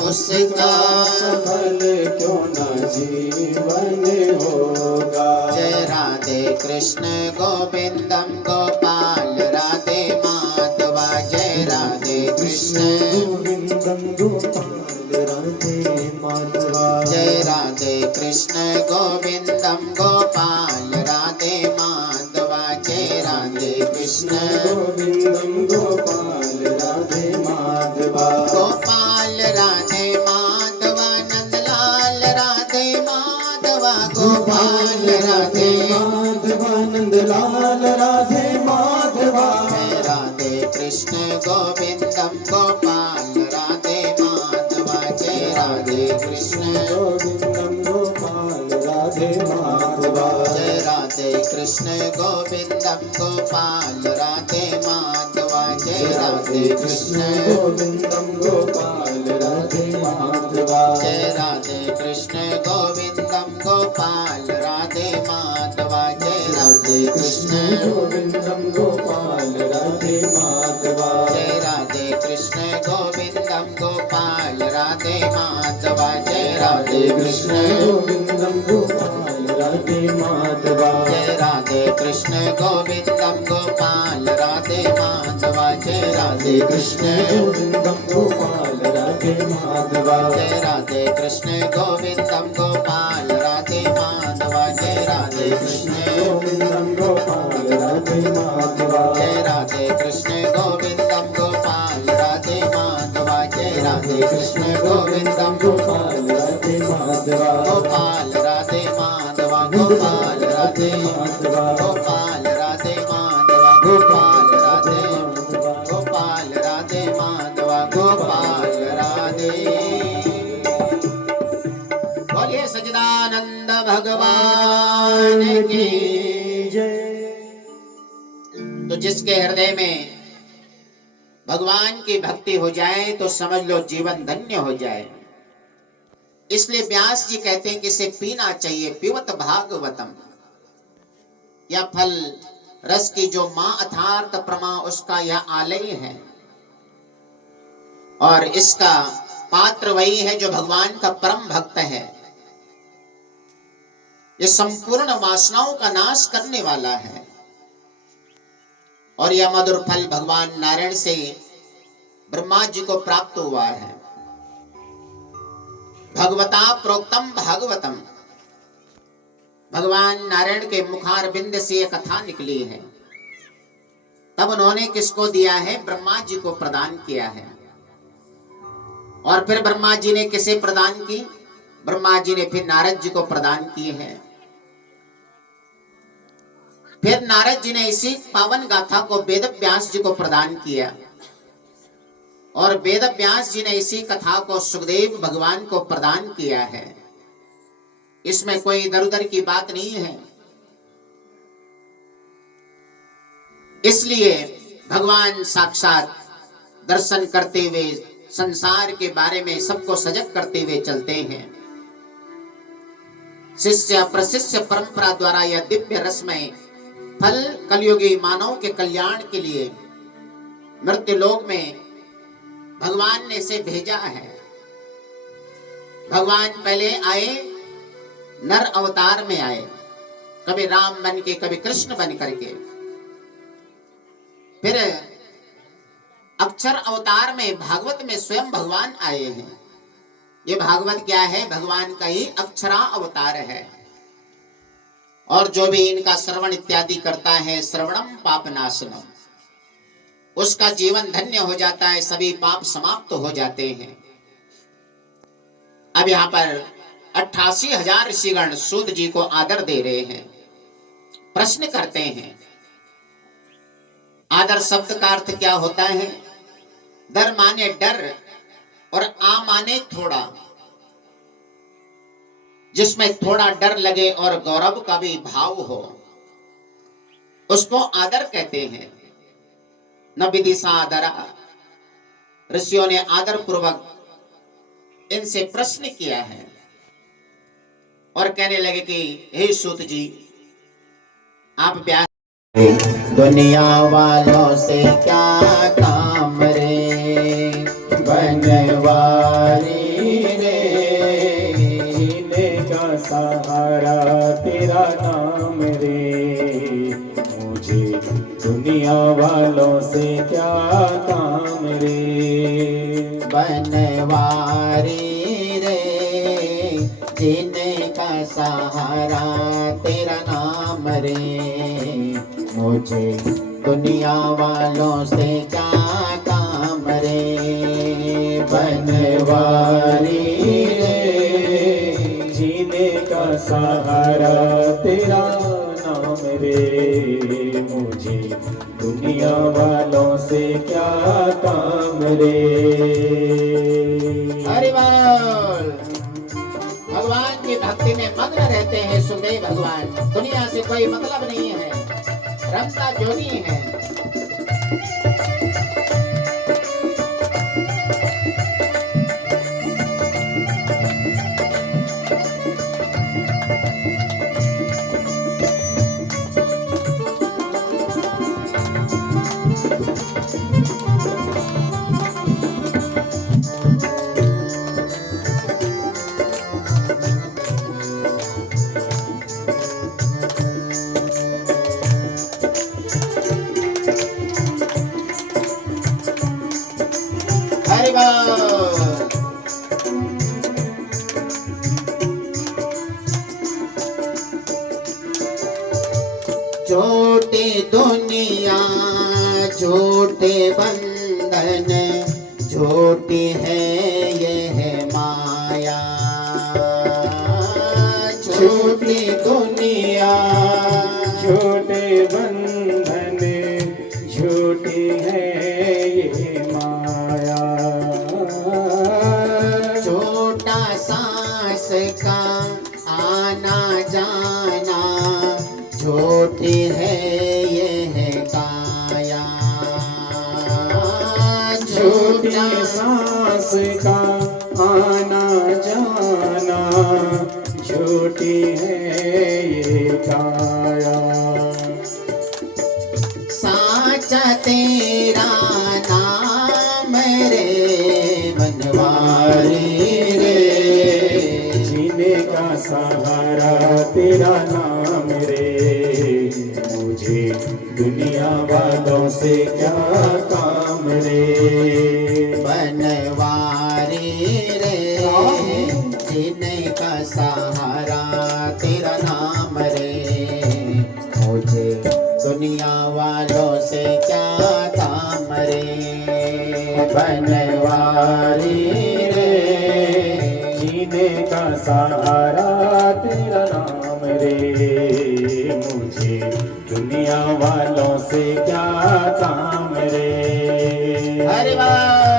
उसका सफल क्यों न जीवन होगा। जय राधे कृष्ण गोविंदम गोपाल राधे माधवा, जय राधे कृष्ण गोविंदम गोपाल राधे माधवा। जय राधे कृष्ण गोविंदम गोपाल राधे माधवा, जय राधे कृष्ण गोविंदम गोपाल राधे माधवा। गोपाल राधे माधवा, नंदलाल राधे माधवा, गोपाल राधे माधवा, नंदलाल राधे माधवा। जय राधे कृष्ण गोविंदम गोपाल राधे माधवा, जय राधे कृष्ण गोविंदम गोपाल राधे माधवा। जय राधे कृष्ण गोविंदम गोपाल राधे माधवा, जय राधे कृष्ण गोविंदम गोपाल राधे माधवा। जय राधे कृष्ण गोविंदम गोपाल राधे माधवा, जय राधे कृष्ण गोविंदम गोपाल राधे माधवा। जय राधे कृष्ण गोविंदम गोपाल राधे माधवा, जय राधे कृष्ण गोविंदम गोपाल राधे माधवा। जय राधे कृष्ण गोविंदम गोपाल राधे माधवा, जय राधे कृष्ण गोविंदम गोपाल राधे माधवा। जय राधे कृष्ण गोविंदम गोपाल राधे माधवा, जय राधे कृष्ण गोविंदम गोपाल राधे माधवा। जय राधे कृष्ण गोविंदम गोपाल राधे माधवा, जय राधे कृष्ण गोविंदम गोपाल राधे माधवा। गोपाल राधे माधवा, गोपाल राधे माधवा। गोपाल राधे माधवा, गोपाल राधे माधवा। गोपाल राधे माधवा, गोपाल राधे। बोलिए सच्चिदानंद भगवान की। जय। तो जिसके हृदय में भगवान की भक्ति हो जाए तो समझ लो जीवन धन्य हो जाए। इसलिए व्यास जी कहते हैं कि इसे पीना चाहिए, पिबत भागवतम। यह फल रस की जो मां अथार्थ प्रमा उसका यह आलय है, और इसका पात्र वही है जो भगवान का परम भक्त है। ये संपूर्ण वासनाओं का नाश करने वाला है, और यह मधुर फल भगवान नारायण से ब्रह्मा जी को प्राप्त हुआ है। भगवता प्रोक्तम भागवतम, भगवान नारायण के मुखारविंद से यह कथा निकली है। तब उन्होंने किसको दिया है? ब्रह्मा जी को प्रदान किया है। और फिर ब्रह्मा जी ने किसे प्रदान की? ब्रह्मा जी ने फिर नारद जी को प्रदान किए हैं। फिर नारद जी ने इसी पावन गाथा को वेद व्यास जी को प्रदान किया, और वेद व्यास जी ने इसी कथा को सुखदेव भगवान को प्रदान किया है। इसमें कोई इधर उधर की बात नहीं है। इसलिए भगवान साक्षात दर्शन करते हुए संसार के बारे में सबको सजग करते हुए चलते हैं। शिष्य प्रशिष्य परंपरा द्वारा यह दिव्य रसमय फल कलयुगी मानव के कल्याण के लिए मृत्यु लोक में भगवान ने इसे भेजा है। भगवान पहले आए, नर अवतार में आए, कभी राम बन के, कभी कृष्ण बन करके, फिर अक्षर अवतार में भागवत में स्वयं भगवान आए हैं। ये भागवत क्या है? भगवान का ही अक्षरा अवतार है। और जो भी इनका श्रवण इत्यादि करता है, श्रवणम पापनाशनम, उसका जीवन धन्य हो जाता है, सभी पाप समाप्त हो जाते हैं। अब यहाँ पर 88,000 ऋषिगण सूत जी को आदर दे रहे हैं, प्रश्न करते हैं। आदर शब्द का अर्थ क्या होता है? दर माने डर और आ माने थोड़ा, जिसमें थोड़ा डर लगे और गौरव का भी भाव हो, उसको आदर कहते हैं। न विदिशा आदरा, ऋषियों ने आदर पूर्वक इनसे प्रश्न किया है और कहने लगे कि हे सूत जी, आप व्यास, दुनिया वालों से क्या काम रे, बनवारी रे, जीने का सहारा तेरा नाम रे, मुझे दुनिया वालों से क्या काम रे। बनवारी रे, जीने का सहारा तेरा नाम रे, मुझे दुनिया वालों से क्या काम रे। बनवारी रे, जीने का सहारा तेरा नाम रे, मुझे दुनिया वालों से क्या काम रे। हरि बोल। भगवान की भक्ति में मग्न रहते हैं सुखदेव भगवान। दुनिया से कोई मतलब नहीं है, रमता जोनी है। हरि बोल। झूठी दुनिया, झूठे बंधन, झूठी है ये है माया। झूठी दुनिया, झूठे बंधन, झूठी है ये माया। छोटा सांस का आना जाना, झूठी है ये है काया। झूठी सांस का आना जाना, झूठी है ये काया। साचा तेरा नाम रे, बनवारी रे, जीने का सहारा तेरा नाम रे, मुझे दुनिया वालों से क्या काम रे। बनवारी रे, जीने का सहारा तेरा नाम रे, मुझे दुनिया वालों से क्या काम रे। बनवारी रे, जीने का सहारा तेरा नाम रे, मुझे दुनिया वालों से क्या काम रे। हरि बोल।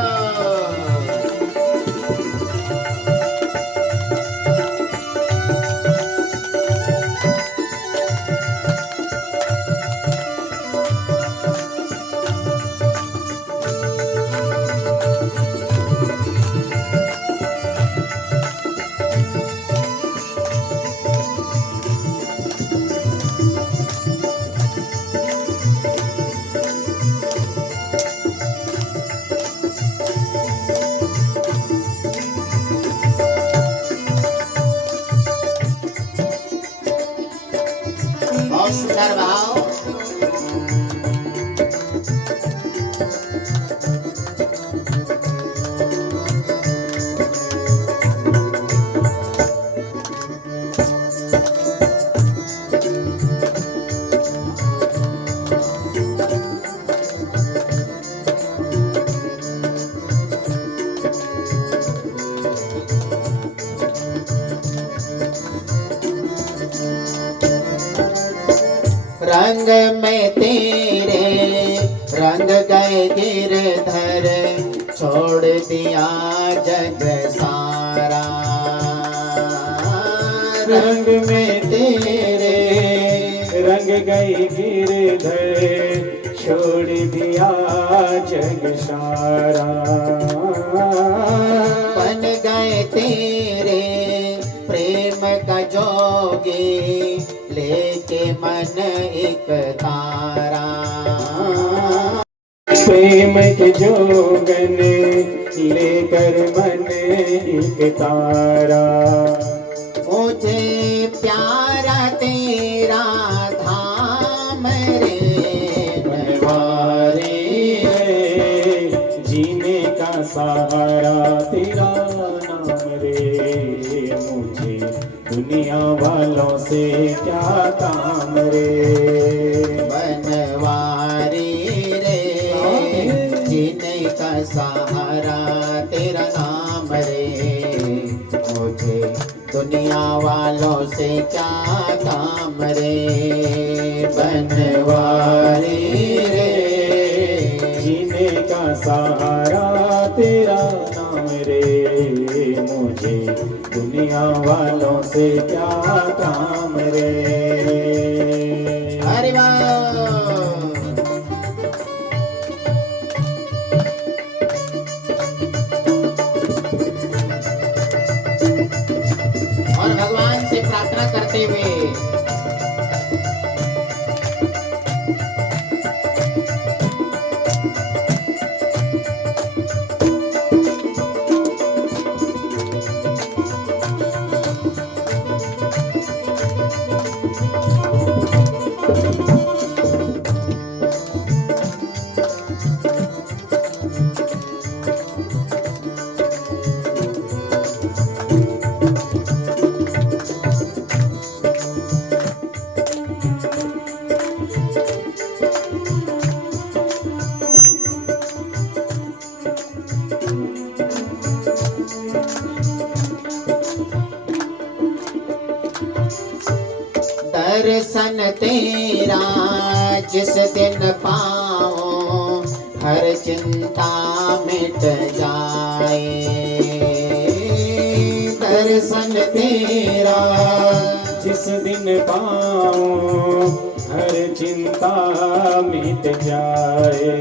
जोरदार भाव। रंग में तेरे रंग गए गिरधर, छोड़ दिया जग सारा। रंग में तेरे रंग गई गिरधर, छोड़ दिया जग सारा। बन गए तेरे प्रेम का जोगी, लेके मन एक तारा। प्रेम के जोगन लेकर मन एक तारा। मुझे प्यारा तेरा धाम रे बनवारी रे, जीने का सहारा तेरा नाम रे। मुझे दुनिया वालों से क्या काम रे। बनवारी रे, जीने का सहारा तेरा नाम रे। मुझे दुनिया वालों से क्या काम रे। बनवारी रे, जीने का सहारा तेरा नाम रे। मुझे दुनिया वालों से क्या काम रे। हरि बोल। और भगवान से प्रार्थना करते हुए दर्शन तेरा जिस दिन पाओ, हर चिंता मिट जाए। दर्शन तेरा जिस दिन पाऊं, हर चिंता मिट जाए।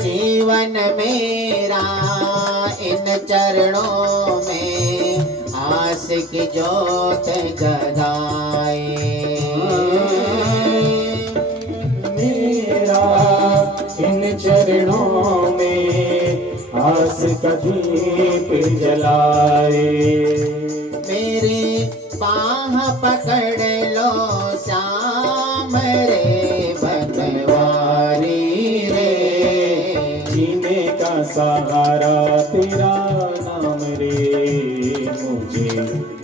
जीवन मेरा इन चरणों में आस की ज्योत जगाए। मेरा इन चरणों में आस का दीप जलाए। मेरी बाह पकड़ लो श्याम रे बनवारी रे। जीने का सहारा तेरा नाम रे। मुझे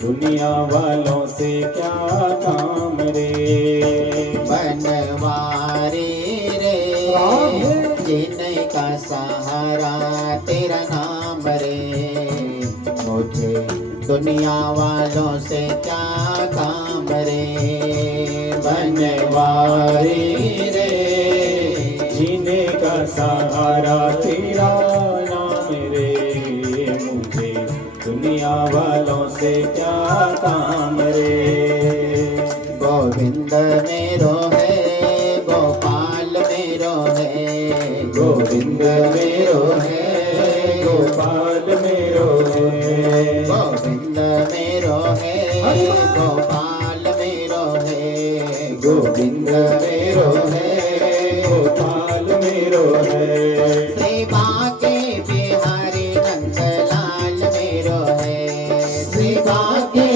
दुनिया वालों से क्या काम रे। बनवारी रे, जीने का सहारा तेरा नाम रे। मुझे दुनिया वालों से क्या काम रे। बनवारी रे, जीने का सहारा तेरा नाम रे। मुझे दुनिया वालों से क्या काम रे। गोविंद मेरो है, गोपाल मेरो है। गोविंद मेरो है, गोपाल मेरो है। गोविंद मेरो है, गोपाल मेरो है। गोविंद मेरो है, गोपाल मेरो है। श्री बांके बिहारी नंदलाल मेरो है। श्री बांके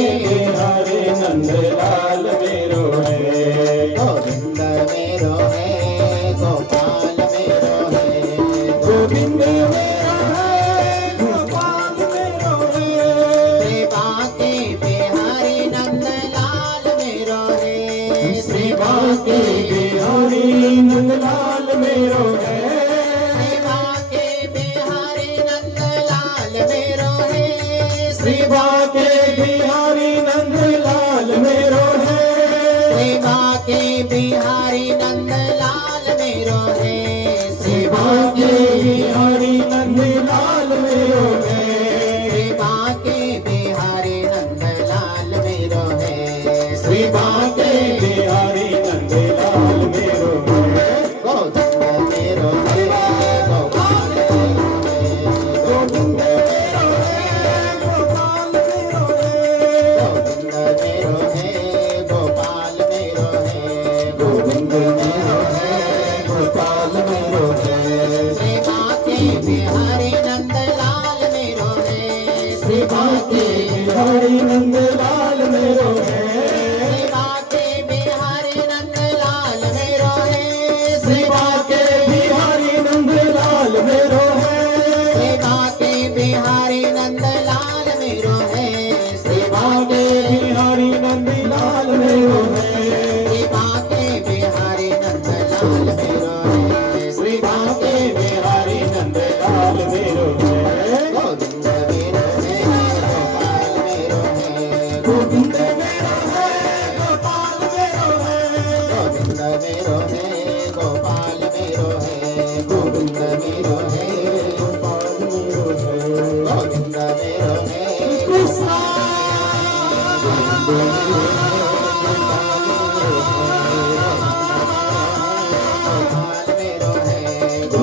हरे नंदलाल मेरो है। बाके बिहारी नंद लाल मेरो है, श्री बाके बिहारी नंद लाल मेरो है, श्री बाके बिहारी नंद लाल मेरो है, श्री बाके बिहारी नंद लाल मेरो है, श्री बाके बिहारी नंद लाल मेरो है। गोविंद मेरो है, गोपाल गोविंद मेरो है, गोपाल मेरो है, गोविंद मेरो है, गोपाल मेरो है, गोविंद मेरो है, गोपाल मेरो है, श्री बाके बिहारी नंद लाल मेरो है, श्री बाके बिहारी नंद लाल मेरो है, श्री बाके बिहारी नंद लाल मेरो है, श्री श्री बाके बिहारी नंद लाल मेरो है, श्री बाके बिहारी नंद लाल मेरो है, श्री बाके बिहारी नंद लाल मेरो है, श्री बाके बिहारी नंद लाल मेरो है, श्री बाके बिहारी नंद लाल मेरो है। गोविंद मेरो है, गोपाल मेरो है, गोविंद मेरो है, गोपाल मेरो है, गोविंद मेरो है, गोपाल मेरो है, गोविंद मेरो है, गोपाल मेरो है। गोविंद मेरो है, कृष्णा गोपाल मेरो है, कृष्णा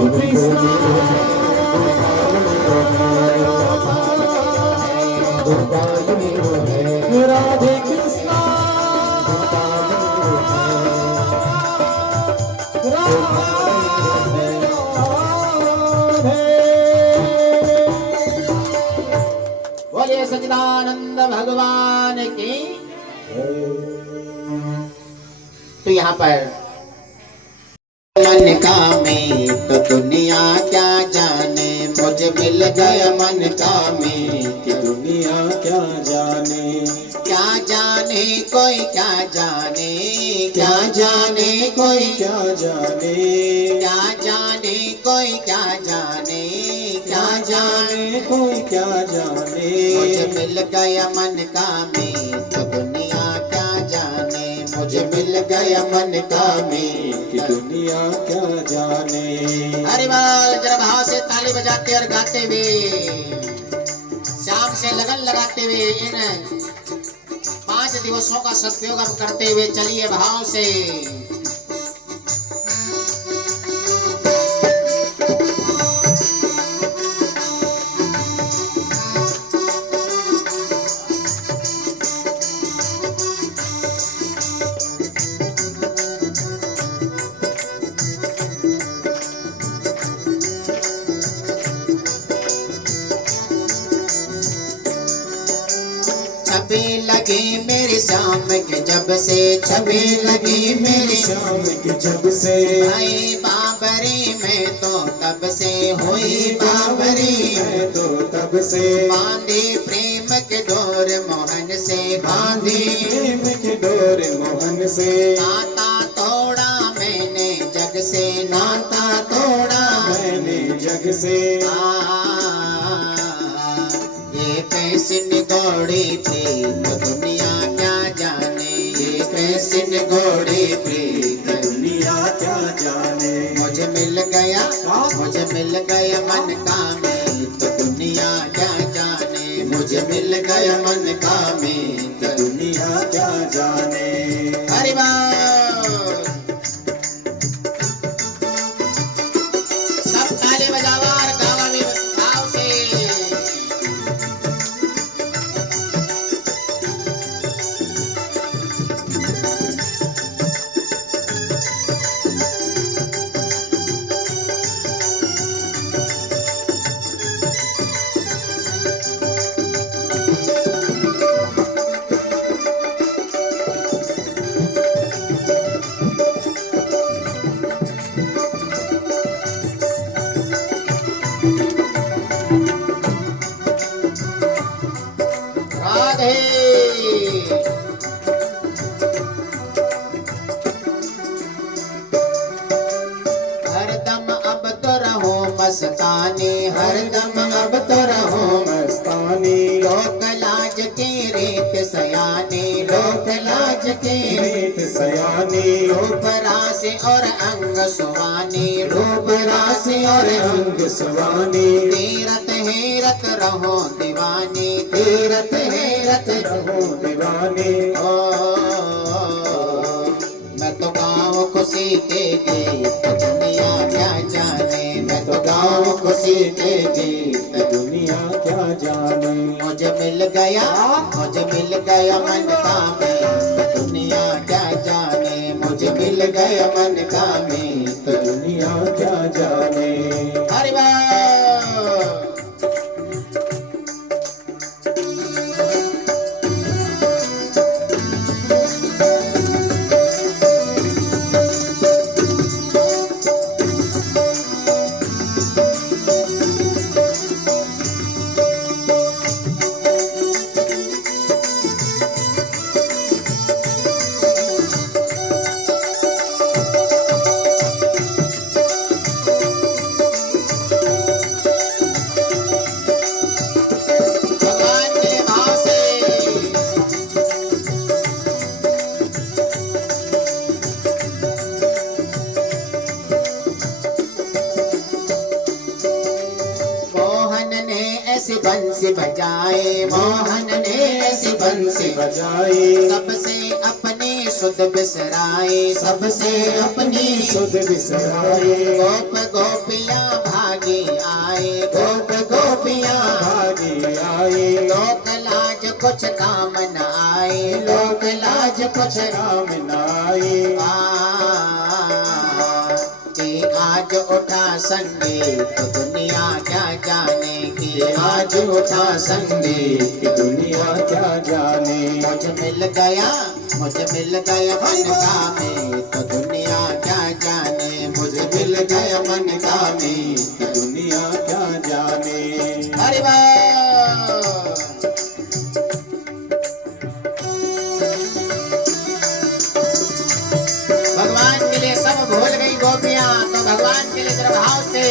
गोपाल मेरो है, राधे कृष्णा बोलिए सच्चिदानंद भगवान की। तो यहाँ पर मन का में तो दुनिया क्या जाने, मुझे मिल गया मन का में कि दुनिया क्या जाने, क्या जाने कोई क्या जाने, क्या जाने कोई क्या जाने, क्या जाने कोई क्या जाने, क्या जाने कोई क्या जाने, मुझे मिल गया मन का में तो दुनिया क्या जाने, मुझे मिल गया मन का में कि दुनिया क्या जाने। अरे वाह, जरा भाव से ताली बजाते और गाते हुए, शाम से लगन लगाते हुए इन 5 दिवसों का सदुपयोग करते हुए चलिए भाव से। छबी लगी मेरी शाम के जब से, छबी लगी मेरी शाम के जब से भाई बाबरी में तो तब से हुई बाबरी, मैं तो तब से बांधी प्रेम के डोर मोहन से, बांधी प्रेम की डोर मोहन से, नाता तोड़ा मैंने जग से, नाता तोड़ा मैंने जग से। ये कैसी निगोड़ी प्रीत दुनिया क्या जाने, ये कैसी निगोड़ी प्रीत दुनिया क्या जाने, मुझे मिल गया, मुझे मिल गया मन का में तो दुनिया क्या जाने, मुझे मिल गया मन का में तो दुनिया क्या जाने। हरि बोल। सब ताली बजावा और गावा भी भाव से। मस्तानी हरदम अब तो रहो मस्तानी लोक लाज लाज के रीत सयाने, लोक लाज के रीत सयाने, रूप राशि और अंग सुवाने, रूप राशि और अंग सवाने, तीरथ हेरत रहो दीवाने, तीरथ हेरत रहो दीवाने। ओ मैं तो गाँव खुशी के गीत दुनिया क्या जाने, मैं तो गाँव खुशी के गीत दुनिया क्या जाने। मुझे मिल गया मन का मीत, दुनिया क्या जाने, मुझे मिल गया मन का मीत, दुनिया क्या जाने। हरि बोल। भगवान के भाव से मोहन ने ऐसी बंसी बजाए, मोहन ने ऐसी बंसी बजाए, सबसे अपनी सुध बिसराए, सबसे अपनी सुध बिसराए, गोप गोपियाँ भागी आए, गोप गोपियाँ भागी आए, लोक लाज कुछ काम न आए, लोक लाज कुछ काम न आए। कि आज उठा संगीत दुनिया क्या जाने, कि आज उठा संगीत दुनिया क्या जाने। मुझे मिल गया मन का मीत, दुनिया क्या जाने, मुझे मिल गया मन का मीत, दुनिया क्या जाने। हरि बोल। भगवान के लिए सब भूल गई गोपियां, तो भगवान के लिए जरा भाव से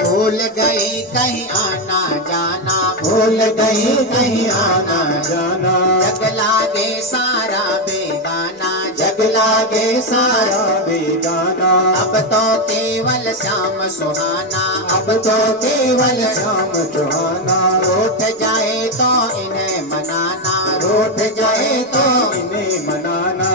भूल गई कहीं आना जाना, भूल गई नहीं आना जाना, जग लागे सारा बेगाना, जग लागे सारा बेगाना। अब तो केवल श्याम सुहाना, अब तो केवल श्याम सुहाना, रूठ जाए तो इन्हें मनाना, रूठ जाए तो इन्हें मनाना।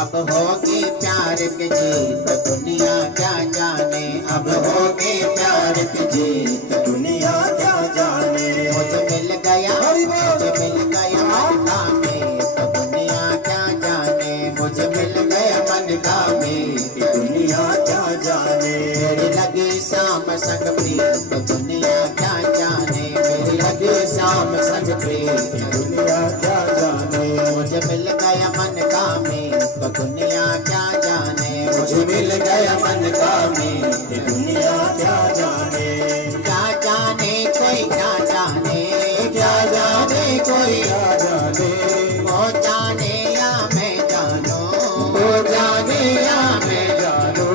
अब होगी प्यार की जीत दुनिया क्या जाने, अब होगी प्यार की जीत दुनिया क्या जाने। मुझे मिल गया मन का मीत, दुनिया क्या जाने, मुझे मिल गया मन का मीत, दुनिया क्या जाने। मेरी लगी शाम संग प्रीत, दुनिया क्या जाने, मेरी लगी शाम संग प्रीत, दुनिया क्या जाने। मुझे मिल गया मन का मीत, दुनिया क्या जाने, मुझे मिल गया मन का मीत, दुनिया क्या जाने। क्या जाने कोई क्या जाने, क्या जाने कोई क्या जाने, वो जाने या मैं जानू, वो जाने या मैं जानू।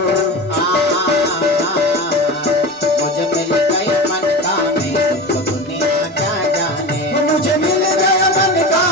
मुझे मिल गया मन का मीत, दुनिया क्या जाने, मुझे मिल गया मन का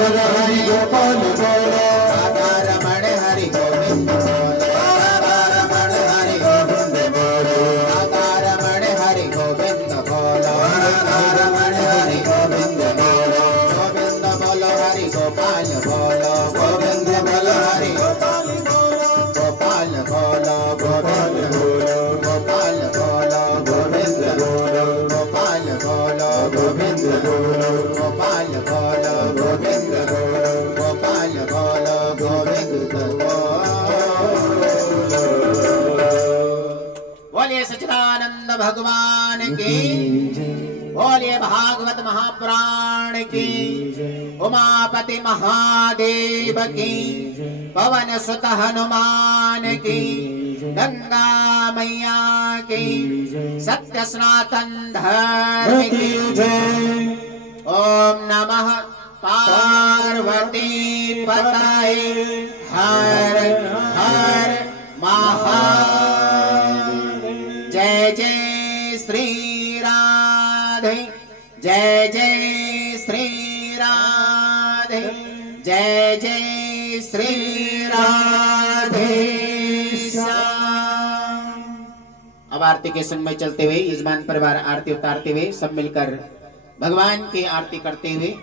हरि गोपाल बोलो राधा रमण हरि गोविंद बोलो राधा रमण हरि गोविंद बोलो राधा रमण हरि गोविंद बोलो राधा रमण हरि गोविंद बोलो गोविंद बोलो हरि गोपाल बोलो गोविंद बोलो हरि गोपाल बोलो गोपाल बोलो गोपाल बोलो गोविंद बोलो गोपाल बोलो गोविंद बोलो गोपाल बोलो गोविंद बोलो गोपाल बोलो गोविंद बोलो। बोलिए सच्चिदानंद भगवान की, बोलिए भागवत महापुराण की, उमापति महादेव की, पवन सुत हनुमान की, गंगा मैया की, सत्य सनातन धर्म की। ओम नमः पार्वती पतये हर हर महादेव। जय जय श्री राधे, जय जय श्री राधे, जय जय श्री राधे श्याम। अब आरती के संग में चलते हुए यजमान परिवार आरती उतारते हुए सब मिलकर भगवान की आरती करते हुए